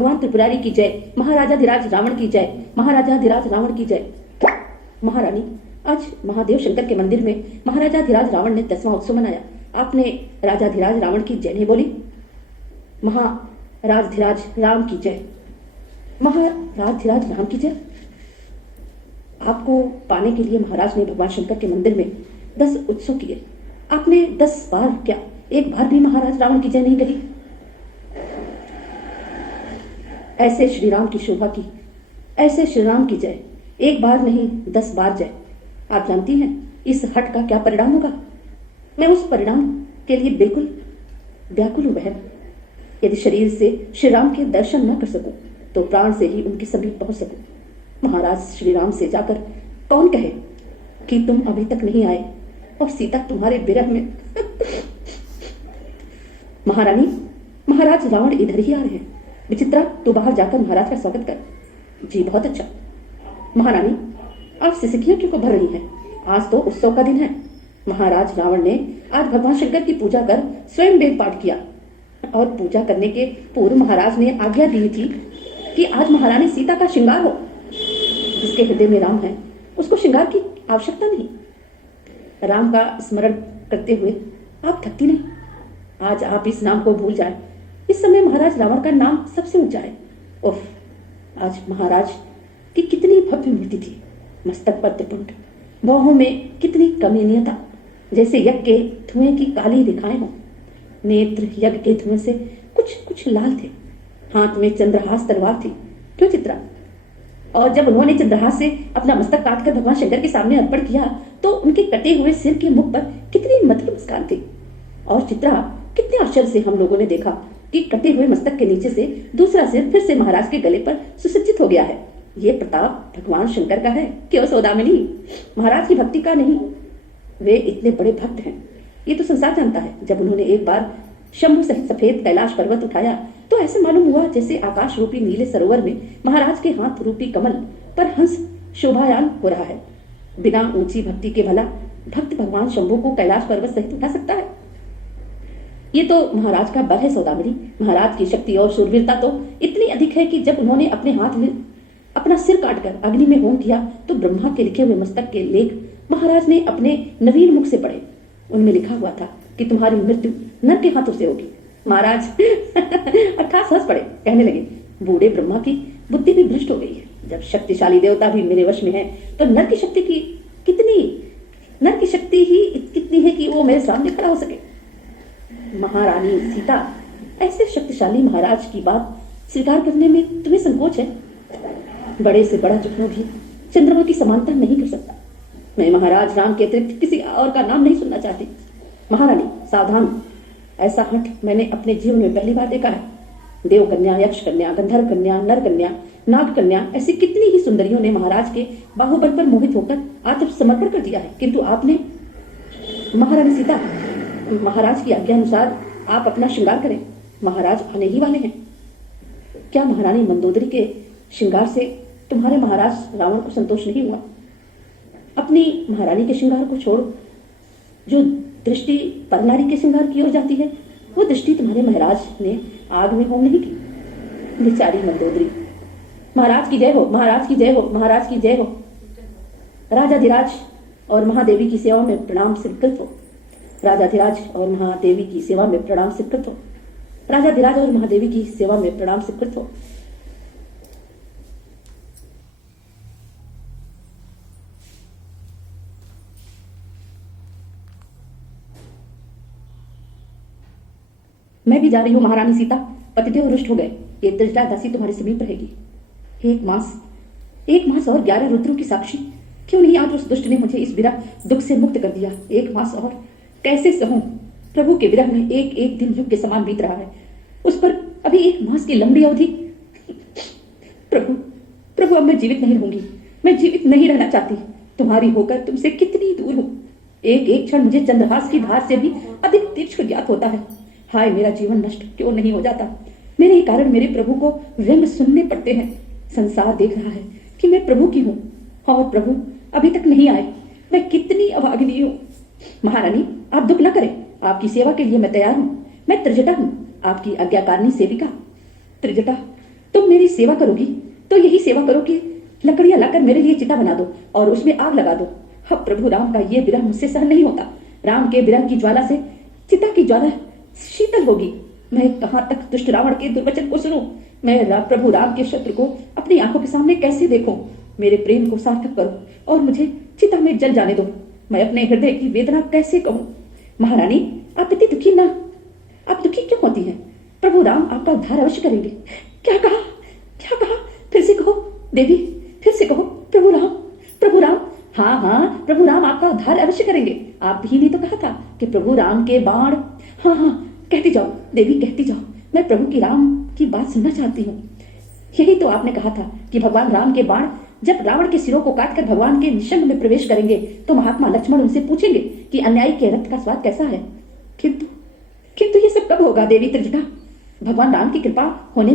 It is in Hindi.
भगवान त्रिपुरारी की जय, महाराजाधिराज रावण की जय, महाराजाधिराज रावण की जय। महारानी, आज महादेव शंकर के मंदिर में महाराजाधिराज रावण ने 10वां उत्सव मनाया। आपने राजाधिराज रावण की जय नहीं बोली। महाराजाधिराज राम की जय, महाराजाधिराज राम की जय। आपको पाने के लिए महाराज ने भगवान शंकर के मंदिर में 10 उत्सव किए। आपने 10 बार क्या, एक बार भी महाराज रावण की जय नहीं कही। ऐसे श्री राम की शोभा की, ऐसे श्री राम की जय, एक बार नहीं 10 बार जय। आप जानती हैं इस हट का क्या परिणाम होगा? मैं उस परिणाम के लिए बिल्कुल व्याकुल हूं बहन। यदि शरीर से श्री राम के दर्शन न कर सकूं तो प्राण से ही उनके समीप पहुंच सकूं। महाराज श्री राम से जाकर कौन कहे कि तुम अभी तक नहीं आए और सीता तुम्हारे विरह में महारानी, महाराज रावण इधर ही आ रहे हैं। विचित्रा, तू बाहर जाकर महाराज का स्वागत कर। जी बहुत अच्छा। महारानी, आप सिसकियां क्यों भर रही हैं? आज तो उत्सव का दिन है। महाराज रावण ने आज भगवान शंकर की पूजा कर स्वयं वेद पाठ किया और पूजा करने के पूर्व महाराज ने आज्ञा दी थी कि आज महारानी सीता का श्रृंगार हो। जिसके हृदय में राम है उसको श्रृंगार की आवश्यकता नहीं। राम का स्मरण करते हुए आप थकती नहीं। आज आप इस नाम को भूल जाए। इस समय महाराज रावण का नाम सबसे ऊंचा है। उफ, आज महाराज की कितनी भव्य मूर्ति थी। मस्तक पर त्रिपुंड, बाहों में कितनी कमनीयता, जैसे यज्ञ के धुएं की काली रेखाएं हों। नेत्र यज्ञ के धुएं से कुछ कुछ लाल थे। हाथ में चंद्रहास तलवार थी। क्यों चित्रा? और जब उन्होंने चंद्रहास से अपना मस्तक काटकर भगवान शंकर के सामने अर्पण किया तो उनके कटे हुए सिर के मुख पर कितनी मधुर मुस्कान थी। और चित्रा, कितने आश्चर्य से हम लोगों ने देखा कि कटे हुए मस्तक के नीचे से दूसरा सिर फिर से महाराज के गले पर सुसज्जित हो गया है। ये प्रताप भगवान शंकर का है, क्यों सौदामिनी? महाराज की भक्ति का नहीं। वे इतने बड़े भक्त हैं, ये तो संसार जानता है। जब उन्होंने एक बार शंभु सहित सफेद कैलाश पर्वत उठाया तो ऐसे मालूम हुआ जैसे आकाश रूपी नीले सरोवर में महाराज के हाथ रूपी कमल पर हंस शोभायान हो रहा है। बिना ऊंची भक्ति के भला भक्त भगवान शंभु को कैलाश पर्वत सहित उठा सकता है? ये तो महाराज का बल है सौदामिनी। महाराज की शक्ति और शूरवीरता तो इतनी अधिक है कि जब उन्होंने अपने हाथ में अपना सिर काटकर अग्नि में होम किया तो ब्रह्मा के लिखे हुए मस्तक के लेख महाराज ने अपने नवीन मुख से पढ़े। उनमें लिखा हुआ था कि तुम्हारी मृत्यु नर के हाथों से होगी। महाराज अर्थात हंस पड़े, कहने लगे, बूढ़े ब्रह्मा की बुद्धि भी भ्रष्ट हो गई है। जब शक्तिशाली देवता भी मेरे वश में है तो नर की शक्ति ही कितनी है कि वो मेरे सामने खड़ा हो सके। महारानी सीता, ऐसे शक्तिशाली महाराज की बात स्वीकार करने में तुम्हें संकोच है? बड़े से बड़ा जुगनू भी चंद्रमा की समानता नहीं कर सकता। मैं महाराज राम के अतिरिक्त किसी और का नाम नहीं सुनना चाहती। महारानी सावधान, ऐसा हठ मैंने अपने जीवन में पहली बार देखा है। देव कन्या, यक्ष कन्या, गंधर्व कन्या, नर कन्या, नाग कन्या, ऐसी कितनी ही सुंदरियों ने महाराज के बाहुबल पर मोहित होकर आत्मसमर्पण कर दिया है, किंतु आपने? महारानी सीता, महाराज की आज्ञा अनुसार आप अपना श्रृंगार करें। महाराज आने ही वाले हैं। क्या महारानी मंदोदरी के श्रृंगार से तुम्हारे महाराज रावण को संतोष नहीं हुआ? अपनी महारानी के श्रृंगार को छोड़ो। जो दृष्टि परनारी के श्रृंगार की ओर जाती है वो दृष्टि तुम्हारे महाराज ने आग में होम नहीं की। बेचारी मंदोदरी। महाराज की जय हो, महाराज की जय हो, महाराज की जय हो। राजाधिराज और महादेवी की सेवा में प्रणाम स्वीकृत हो। राजाधिराज और महादेवी की सेवा में प्रणाम स्वीकृत हो। राजाधिराज और महादेवी की सेवा में प्रणाम स्वीकृत हो। मैं भी जा रही हूँ महारानी सीता। पतिदेव रुष्ट हो गए। ये त्रिजटा दासी तुम्हारे समीप रहेगी। एक मास और 11 रुद्रों की साक्षी। क्यों नहीं आज उस दुष्ट ने मुझे इस विरह दुख से मुक्त कर दिया? 1 मास और कैसे सहूं? प्रभु के विरह में एक एक दिन युग के समान बीत रहा है, उस पर अभी 1 मास की लंबी अवधि। प्रभु अब मैं जीवित नहीं रहूंगी। मैं जीवित नहीं रहना चाहती। तुम्हारी होकर तुमसे कितनी दूर हूं। एक एक क्षण मुझे चंद्रहास की धार से भी अधिक तीक्ष्ण ज्ञात होता है। हाय, मेरा जीवन नष्ट क्यों नहीं हो जाता? मेरे ही कारण मेरे प्रभु को व्यंग सुनने पड़ते हैं। संसार देख रहा है कि मैं प्रभु की हूँ और प्रभु अभी तक नहीं आए। मैं कितनी अभागिनी हूँ। महारानी, आप दुख न करें। आपकी सेवा के लिए मैं तैयार हूँ। मैं त्रिजटा हूँ, आपकी आज्ञाकारिणी सेविका। त्रिजटा, तुम मेरी सेवा करोगी तो यही सेवा करो कि लकड़ियां लाकर मेरे लिए चिता बना दो और उसमें आग लगा दो। अब प्रभु राम का ये विरह मुझसे सहन नहीं होता। राम के विरह की ज्वाला से चिता की ज्वाला शीतल होगी। मैं कहां तक दुष्ट रावण के दुर्वचन को सुनूं? मैं प्रभु राम के शत्रु को अपनी आंखों के सामने कैसे देखूं? मेरे प्रेम को सार्थक करो और मुझे चिता में जल जाने दो। मैं अपने हृदय की वेदना कैसे कहूं? महारानी, आप इतनी दुखी ना, आप दुखी क्यों होती हैं? प्रभु राम आपका उद्धार अवश्य करेंगे। क्या कहा? क्या कहा? फिर से कहो देवी, फिर से कहो। प्रभु राम, प्रभु राम। हाँ हाँ, प्रभु राम आपका उद्धार अवश्य करेंगे। आप ही ने तो कहा था कि प्रभु राम के बाण। हाँ हाँ, कहती जाओ देवी, कहती जाओ। मैं प्रभु की राम की बात सुनना चाहती हूँ। यही तो आपने कहा था कि भगवान राम के बाण जब रावण के सिरों को काटकर भगवान के निशंग में प्रवेश करेंगे तो महात्मा लक्ष्मण उनसे पूछेंगे कि अन्यायी के रक्त का स्वाद कैसा है। किंतु किंतु ये सब कब होगा देवी त्रिजटा? भगवान राम की कृपा होने